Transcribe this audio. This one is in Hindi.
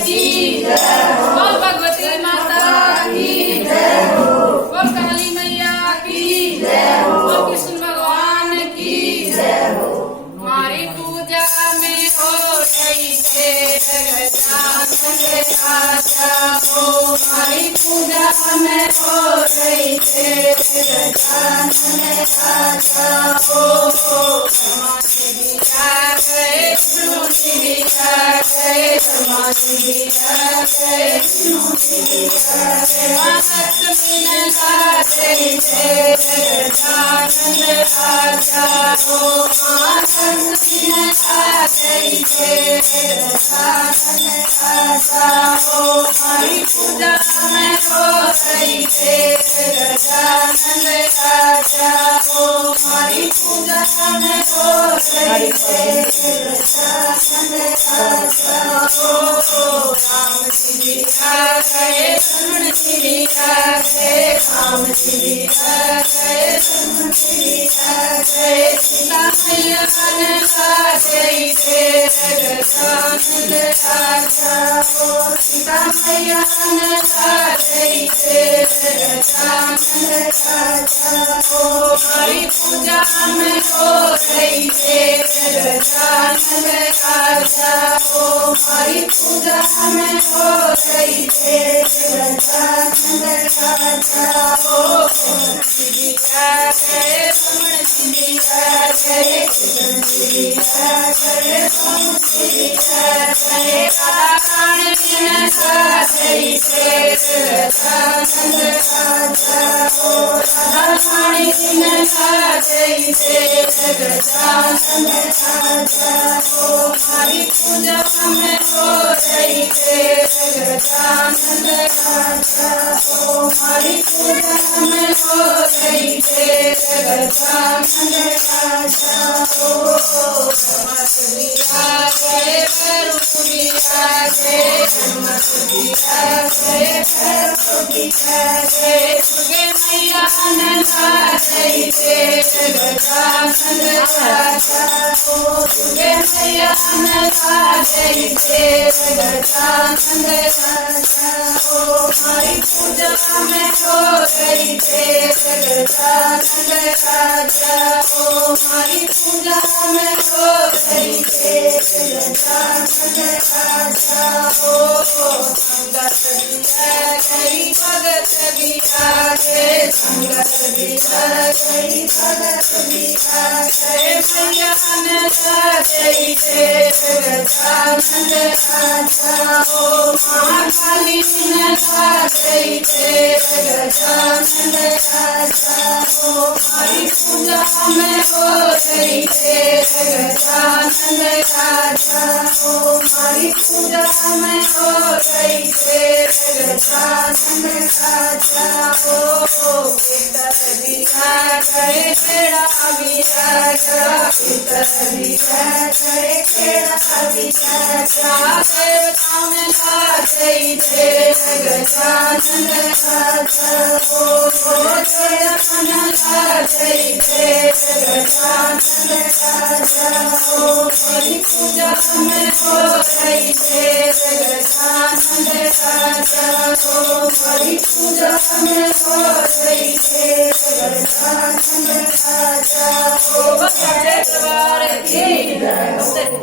की जय हो। बोल भगवती माता की जय हो। बोल काली मैया की जय हो। बोल कृष्ण भगवान की जय हो। हमारी पूजा में हो रही से गजानन राजा हो। हमारी पूजा में हो रही से गजानन राजा हो। समाधि दिया गए स्मृति दिया गए समाधि दिया गए स्मृति दिया गए। महालक्ष्मी ने लागे थे गजानन राजा हो। महालक्ष्मी ने लागे थे गजानन राजा हो। हमारी पूजा में हो रही थे गजानन राजा हो। हमारी पूजा में हो रही थे गजानन राजा हो। राम जी आ गए लक्ष्मण जी आ गए राम जी आ गए लक्ष्मण जी आ गए। सीता मैया ने लागे थे गजानन राजा हो। सीता मैया ने लागे थे गजानन राजा हो। हमारी पूजा में हो रही थे गजानन राजा हो। हमारी पूजा में हो रही थे गजानन राजा हो। रमण आ गए रमण आ गए कृष्ण आ गए राम आ गए। रानी ने लागे थे गजानन राजा हो। रानी ने लागे थे गजानन राजा हो। हमारी पूजा में हो रही थे गजानन राजा हो। हमारी पूजा में हो रही थे गजानन राजा हो। रमत भी आ गए भैरव भी आ गए रमत भी आ गए भैरव भी आ गए। दुर्गे मैया ने लागे थे गजानन राजा हो। दुर्गे मैया ने लागे थे गजानन राजा हो। हमारी पूजा में हो रही थे गजानन राजा हो। हमारी पूजा में हो रही थे गजानन राजा हो। संगत भी आ गई भगत भी आ गए संगत भी आ गई भगत भी आ गए। मैया ने लागे थे गजानन राजा हो। महाकाली ने लागे थे गजानन राजा हो। हमारी पूजा में हो रही थे गजानन राजा हो। हमारी पूजा में हो रही थे गजानन राजा हो। भीतर भी आ गए तेरा भी आ गया भीतर भी आ गए तेरा भी आ गया। देवता में लागे थे गजानन राजा हो। देवता में लागे थे गजानन राजा हो। हमारी पूजा में हो रही थे गजानन राजा हो। हमारी पूजा में